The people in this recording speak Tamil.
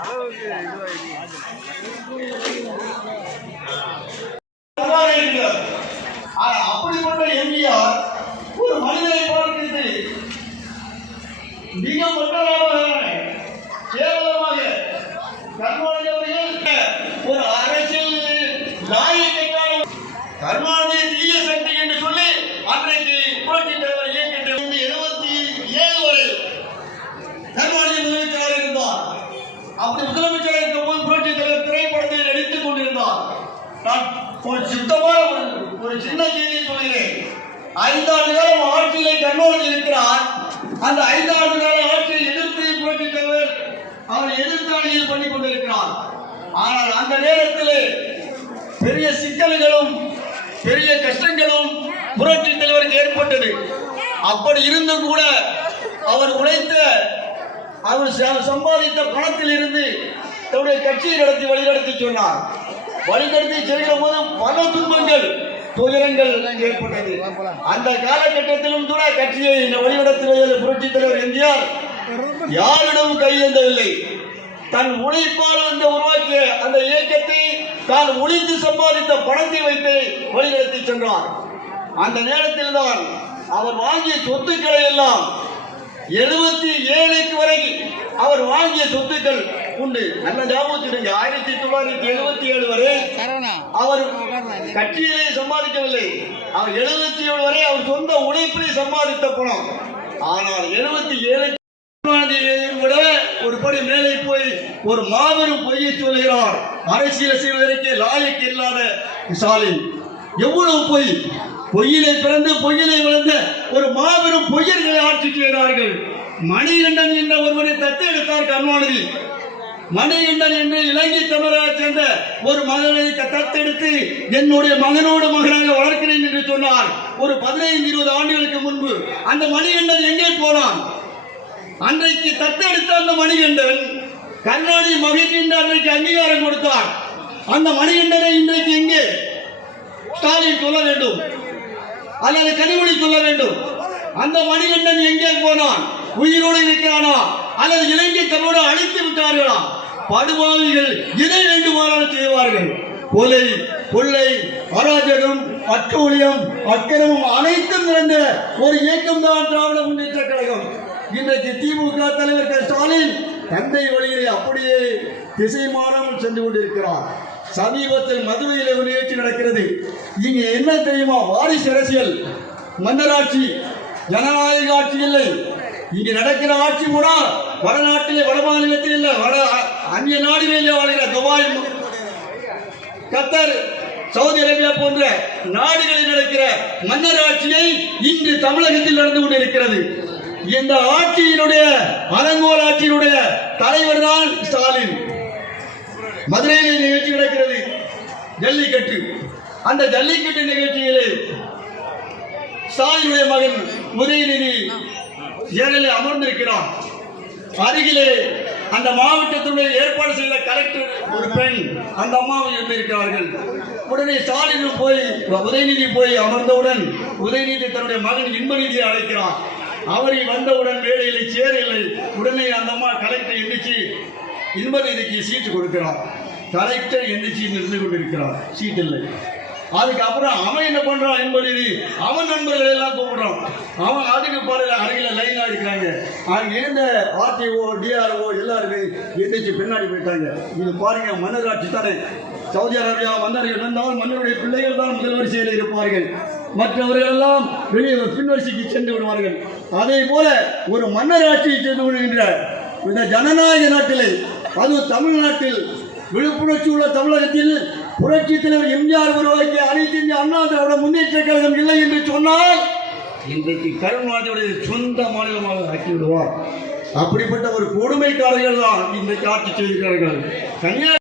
அளவுக்கு இதுவாகி ஒரு சுத்தமான ஒரு ஒரு சின்ன செய்தியை சொல்கிறேன். ஐந்தாண்டு காலம் ஆட்சியிலே கண்ணோடு இருக்கிறார். அந்த ஐந்தாண்டு கால ஆட்சியை எதிர்த்து புரட்சித்தவர் அவர் எதிர்த்து அணியில் பண்ணி கொண்டிருக்கிறார். ஆனால் அந்த நேரத்தில் பெரிய சிக்கல்களும் பெரிய கஷ்டங்களும் புரட்சி தலைவருக்கு ஏற்பட்டது. அப்படி இருந்தும் கூட அவர் உழைத்த அவர் ச- சம்பாதித்த பணத்தில் இருந்து தன்னுடைய கட்சியை நடத்தி வழிநடத்தி சொன்னார். வழிநடத்தி செல்கிற போது பல துன்பங்கள் துயரங்கள் ஏற்பட்டது. அந்த காலகட்டத்திலும் கூட கட்சியை இந்த வழிநடத்துவதில் புரட்சி தலைவர் எம்ஜிஆர் யாரிடமும் கையேந்தவில்லை. தன் உழைப்பால் அந்த உருவாக்கிய அந்த இயக்கத்தை தான் உழைத்து சம்பாதித்த பணத்தை வைத்து வழிநடத்தி சென்றார். அந்த நேரத்தில் தான் அவர் வாங்கிய சொத்துக்களை எல்லாம் எழுபத்தி ஏழுக்கு வரை அவர் வாங்கிய சொத்துக்கள் உண்டு நல்ல ஞாபகத்திடுங்க ஆயிரத்தி தொள்ளாயிரத்தி எழுபத்தி ஏழு வரை அவர் கட்சியிலே சம்பாதிக்கவில்லை. அவர் எழுபத்தி ஏழு வரை அவர் சொந்த உழைப்பிலே சம்பாதித்த பணம். ஆனால் எழுபத்தி ஏழு விட ஒரு படி மேலே போய் ஒரு மாபெரும் பொய்யை சொல்கிறார். அரசியல் செய்வதற்கே லாயக்கு இல்லாத ஸ்டாலின். எவ்வளவு பொய்? பொய்யிலே பிறந்து பொய்யிலே வளர்ந்த ஒரு மாபெரும் பொய்யர்களை ஆட்சி செய்கிறார்கள் மணிகண்டன் என்ற ஒருவரை தத்தெடுத்தார் கருணாநிதி. மணிகண்டன் என்று இலங்கை தமிழராக சேர்ந்த ஒரு மகனை தத்தெடுத்து என்னுடைய மகனோடு மகனாக வளர்க்கிறேன் என்று சொன்னார் ஒரு பதினைந்து இருபது ஆண்டுகளுக்கு முன்பு அந்த மணிகண்டன் எங்கே போனான்? அன்றைக்கு தத்தெடுத்த அந்த மணிகண்டன் கருணாநிதி மகிழ்ச்சியின் என்று அன்றைக்கு அங்கீகாரம் கொடுத்தார். அந்த மணிகண்டனை இன்றைக்கு எங்கே ஸ்டாலின் சொல்ல வேண்டும். அல்லது கனிமொழி சொல்ல வேண்டும். அந்த மணிகண்டன் எங்கே போனான்? உயிரோடு இருக்கிறானா? அல்லது இலங்கை தமிழோடு அழித்து விட்டார்களா? படுவாவிகள் எதை வேண்டுமானாலும் செய்வார்கள். கொலை கொள்ளை அராஜகம் அட்டூழியம் அக்கிரமம் அனைத்தும் நிறைந்த ஒரு இயக்கம் தான் திராவிட முன்னேற்ற கழகம். இன்றைக்கு திமுக தலைவர் க. ஸ்டாலின் தந்தை வழியிலே அப்படியே திசை மாறாமல் சென்று கொண்டிருக்கிறார். சமீபத்தில் மதுரையில் ஒரு நிகழ்ச்சி நடக்கிறது. இங்க என்ன தெரியுமா? வாரிசு அரசியல். மன்னராட்சி ஜனநாயக ஆட்சி இல்லை. இங்கே நடக்கிற ஆட்சி போனால் வடநாட்டிலே வட மாநிலத்தில் இல்லை வட அந்நிய நாடுகளிலே வாழ்கிற துபாய் கத்தர் சவுதி அரேபியா போன்ற நாடுகளில் நடக்கிற மன்னர் ஆட்சியை இன்று தமிழகத்தில் நடந்து கொண்டிருக்கிறது. இந்த ஆட்சியினுடைய அலங்கோல் ஆட்சியினுடைய தலைவர் தான் ஸ்டாலின். மதுரையில் நிகழ்ச்சி நடக்கிறது ஜல்லிக்கட்டு. அந்த ஜல்லிக்கட்டு நிகழ்ச்சியிலே ஸ்டாலினுடைய மகன் உதயநிதி ஏழிலே அமர்ந்திருக்கிறான் அருகிலே அந்த மாவட்டத்துடைய ஏற்பாடு செய்த கலெக்டர் ஒரு பெண் அந்த அம்மாவை இருந்திருக்கிறார்கள். உடனே ஸ்டாலினும் போய் உதயநிதி போய் அமர்ந்தவுடன் உதயநிதி தன்னுடைய மகன் இன்பநிதியை அழைக்கிறார் அவரை வந்தவுடன் வேலையிலே சேரவில்லை உடனே அந்த அம்மா கலெக்டர் எந்திரிச்சு இன்பநிதிக்கு சீட்டு கொடுக்கிறார் கலெக்டர் எந்திரிச்சு நின்று கொண்டிருக்கிறார் சீட் இல்லை. அதுக்கப்புறம் அவன் என்ன பண்றான் என்பது அவன் நண்பர்கள் எல்லாம் கூப்பிடுறான். அவன் அதுக்கு பாருங்க அருகில லைனா இருக்கிறாங்க. அங்க இருந்த ஆர்டிஓ டிஆர்ஓ எல்லாருமே எந்திரிச்சு பின்னாடி போயிட்டாங்க. இது பாருங்க மன்னராட்சி தானே. சவுதி அரேபியா மன்னர் இருந்தால் மன்னருடைய பிள்ளைகள் தான் முதல் வரிசையில் இருப்பார்கள். மற்றவர்கள் எல்லாம் வெளியே பின்வரிசைக்கு சென்று விடுவார்கள். அதே போல ஒரு மன்னர் ஆட்சியை சென்று விடுகின்ற இந்த ஜனநாயக நாட்டிலே அதுவும் தமிழ்நாட்டில் விழிப்புணர்ச்சி உள்ள தமிழகத்தில் புரட்சி தலைவர் எம்ஜிஆர் உருவாக்கிய அனைத்து இந்திய அண்ணா திராவிட முன்னேற்ற கழகம் இல்லை என்று சொன்னால் இன்றைக்கு கருணாநிதியுடைய சொந்த மாநிலமாக ஆக்கி விடுவார் அப்படிப்பட்ட ஒரு கொடுமைக்காரர்கள் தான் இன்றைக்கு ஆட்சி செய்கிறார்கள். கன்னியா